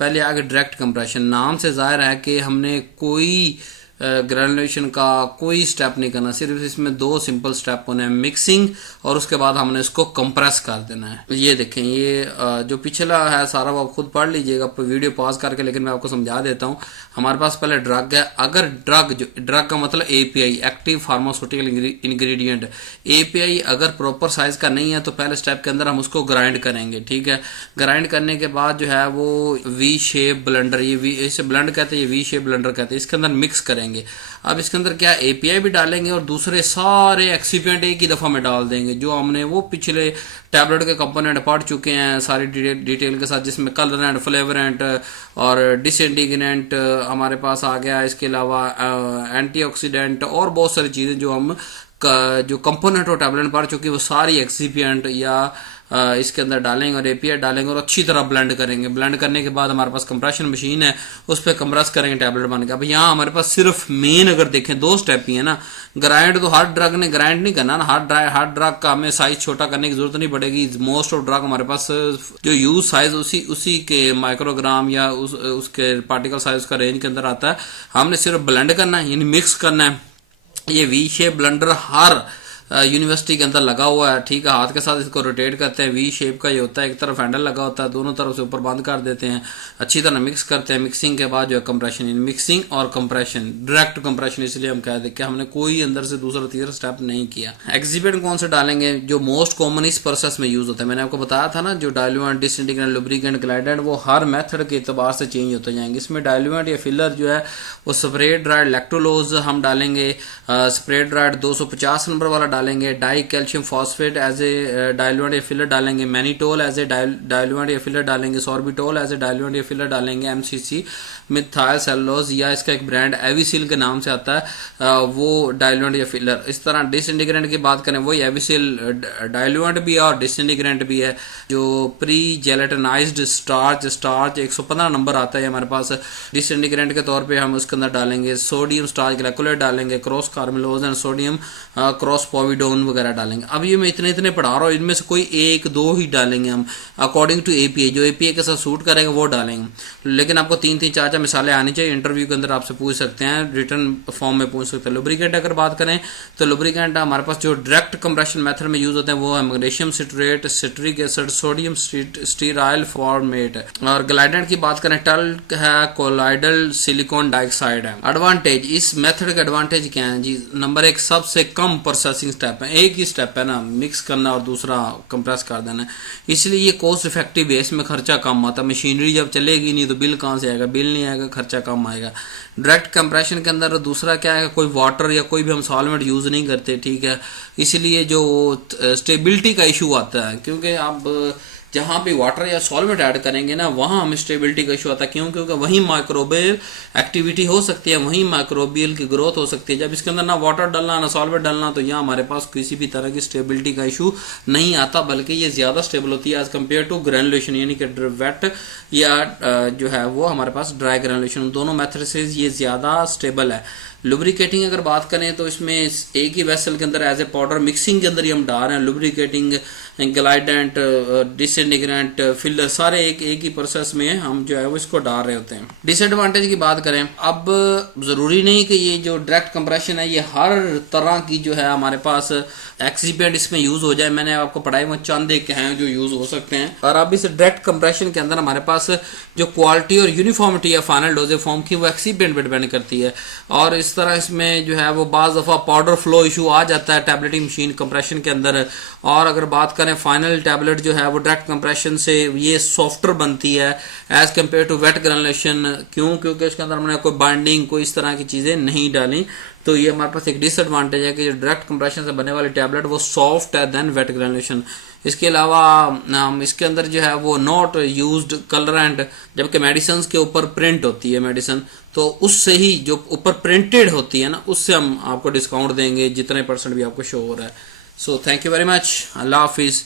पहले आगे direct compression. नाम से जाहिर है कि हमने कोई ग्रेनुलेशन का कोई स्टेप नहीं करना, सिर्फ इसमें दो सिंपल स्टेप होने हैं, मिक्सिंग और उसके बाद हमने इसको कंप्रेस कर देना है। ये देखें, ये जो पिछला है सारा वो आप खुद पढ़ लीजिएगा वीडियो पॉज करके, लेकिन मैं आपको समझा देता हूँ। हमारे पास पहले ड्रग है, अगर ड्रग का मतलब API, active pharmaceutical ingredient, API अगर प्रॉपर साइज का नहीं है तो पहले स्टेप के अंदर हम उसको ग्राइंड करेंगे, ठीक है। ग्राइंड करने के बाद जो है वो वी शेप ब्लेंडर, ये वी इसे ब्लेंड कहते हैं, ये वी शेप ब्लेंडर कहते हैं, इसके अंदर मिक्स करेंगे। अब इसके अंदर क्या एपीआई भी डालेंगे और दूसरे सारे एक्सिपिएंट एक ही दफा में डाल देंगे, जो हमने वो पिछले टैबलेट के कंपोनेंट पढ़ चुके हैं सारी डिटेल के साथ, जिसमें कलरेंट, फ्लेवरेंट और डिसइंटीग्रेंट हमारे पास आ गया। इसके अलावा एंटीऑक्सीडेंट और बहुत सारी चीजें जो हम जो कंपोनेंट और टैबलेट पढ़ चुकी है, वो सारी एक्सिपिएंट या इसके अंदर डालेंगे और एपीआई डालेंगे और अच्छी तरह ब्लेंड करेंगे। ब्लेंड करने के बाद हमारे पास कंप्रेशन मशीन है, उस पर कंप्रेस करेंगे टैबलेट बन के। अब यहाँ हमारे पास सिर्फ मेन अगर देखें दो स्टेप ही है ना। ग्राइंड तो हर ड्रग ने ग्राइंड नहीं करना ना, हर ड्रग का हमें साइज छोटा करने की जरूरत नहीं पड़ेगी। मोस्ट ऑफ ड्रग हमारे पास जो यूज साइज उसी के माइक्रोग्राम या उसके पार्टिकल साइज का रेंज के अंदर आता है। हमने सिर्फ ब्लेंड करना है, यानी मिक्स करना है। ये वी शेप ब्लेंडर हर यूनिवर्सिटी के अंदर लगा हुआ है, ठीक है। हाथ के साथ इसको रोटेट करते हैं, वी शेप का ये होता है, एक तरफ हैंडल लगा होता है, दोनों तरफ से ऊपर बंद कर देते हैं, अच्छी तरह मिक्स करते हैं। मिक्सिंग के बाद जो है कंप्रेशन, मिक्सिंग और कंप्रेशन, डायरेक्ट कंप्रेशन इसलिए हम कह दें कि हमने कोई अंदर से दूसरा तीसरा स्टेप नहीं किया। एक्सिपिएंट कौन से डालेंगे, जो मोस्ट कॉमन इस प्रोसेस में यूज होता है, मैंने आपको बताया था ना, जो डाइल्यूएंट, डिसइंटीग्रेंट, लुब्रिकेंट, ग्लाइडेंट, वो हर मेथड के एतबार से चेंज होते जाएंगे। इसमें डाइल्यूएंट या फिलर जो है वो स्प्रे ड्राइड लैक्टोलोज हम डालेंगे, स्प्रे ड्राइड 250 नंबर वाला डालेंगे, dicalcium phosphate as a diluent या फिलर डालेंगे, मैनिटोल एज ए डाइल्यूएंट या फिलर डालेंगे, सॉर्बिटोल एज ए डाइल्यूएंट या फिलर डालेंगे, एमसीसी मिथाइल सेलुलोज या इसका एक ब्रांड एविसिल के नाम से आता है, वो डाइल्यूएंट या फिलर। इस तरह डिसइंटीग्रेंट की बात करें, वही एविसिल डाइल्यूएंट भी है और डिसइंटीग्रेंट भी है। जो प्री जेलेटिनाइज्ड स्टार्च 115 नंबर आता है हमारे पास, डिसइंटीग्रेंट के तौर पे हम उसके अंदर डालेंगे सोडियम स्टार्च ग्लाइकोलेट डालेंगे, croscarmellose and sodium crospovidone वगैरह डालेंगे। अब ये मैं इतने पढ़ा रहा हूँ, इनमें से कोई एक दो ही डालेंगे हम अकॉर्डिंग टू एपीआई, जो एपीआई के साथ सूट करेंगे वो डालेंगे। लेकिन आपको 3-3 4-4 मिसालें आनी चाहिए, इंटरव्यू के अंदर आपसे पूछ सकते हैं, रिटर्न फॉर्म में पूछ सकते हैं। लुब्रिकेंट अगर बात करें तो लुब्रिकेंट हमारे पास जो डायरेक्ट कंप्रेशन मेथड में यूज होते हैं वो है magnesium citrate, citric acid, sodium sterile format. और ग्लाइडेंट की बात करें, टल्क है, कोलाइडल सिलिकॉन डाइऑक्साइड है। एडवांटेज, इस मेथड का एडवांटेज क्या है जी? नंबर 1, सबसे कम प्रोसेसिंग स्टेप है, एक ही स्टेप है ना, मिक्स करना और दूसरा कंप्रेस कर देना, इसलिए ये कॉस्ट इफेक्टिव है, इसमें खर्चा कम आता है। मशीनरी जब चलेगी नहीं तो बिल कहाँ से आएगा, बिल नहीं आएगा, खर्चा कम आएगा। डायरेक्ट कंप्रेशन के अंदर दूसरा क्या है, कोई वाटर या कोई भी हम सॉल्वेंट यूज नहीं करते, ठीक है, इसलिए जो स्टेबिलिटी का इशू आता है, क्योंकि आप जहां भी वाटर या सॉल्वेंट ऐड करेंगे ना, वहां हमें स्टेबिलिटी का इशू आता है। क्यों? क्योंकि वहीं माइक्रोबियल एक्टिविटी हो सकती है, वहीं माइक्रोबियल की ग्रोथ हो सकती है। जब इसके अंदर ना वाटर डालना ना सॉल्वेंट डालना, तो यहाँ हमारे पास किसी भी तरह की स्टेबिलिटी का इशू नहीं आता, बल्कि ये ज्यादा स्टेबल होती है एज कम्पेयर टू ग्रेनुलेशन, यानी कि वेट या जो है वो हमारे पास ड्राई ग्रेनुलेशन। दोनों मेथड से ये ज्यादा स्टेबल है। लुब्रिकेटिंग अगर बात करें तो इसमें एक ही वेसल के अंदर एज ए पाउडर मिक्सिंग के अंदर ही हम डाल रहे हैं। लुब्रिकेटिंग, ग्लाइडेंट, डिसइंटीग्रेंट, फिलर, सारे एक ही प्रोसेस में हम जो है वो इसको डाल रहे होते हैं। डिसएडवांटेज की बात करें, अब जरूरी नहीं कि ये जो डायरेक्ट कंप्रेशन है ये हर तरह की जो है हमारे पास एक्सिपिएंट इसमें यूज हो जाए। मैंने आपको पढ़ाई में चंद एक हैं जो यूज हो सकते हैं। और अब इस डायरेक्ट कंप्रेशन के अंदर हमारे पास जो क्वालिटी और यूनिफॉर्मिटी है फाइनल डोजेज फॉर्म की, वो एक्सिपिएंट पे डिपेंड करती है। और इस तरह इसमें जो है वो बाज दफा पाउडर फ्लो इशू आ जाता है टैबलेटिंग मशीन कंप्रेशन के अंदर। और अगर बात करें फाइनल टैबलेट जो है वो डायरेक्ट कंप्रेशन से ये सॉफ्टर बनती है as compare to wet granulation. क्यों? क्योंकि इसके अंदर हमने कोई बाइंडिंग, कोई इस तरह की चीजें नहीं डाली। तो ये हमारे पास एक डिसएडवांटेज है कि जो डायरेक्ट कंप्रेशन से बनने वाली टैबलेट वो सॉफ्ट है देन वेट ग्रेनुलेशन। इसके अलावा इसके अंदर जो है वो नॉट यूज्ड कलरेंट, जबकि मेडिसिन के ऊपर प्रिंट होती है मेडिसिन, तो उससे ही जो ऊपर प्रिंटेड होती है ना, उससे हम आपको डिस्काउंट देंगे जितने % भी आपको शो हो रहा है। So thank you very much, Allah Hafiz.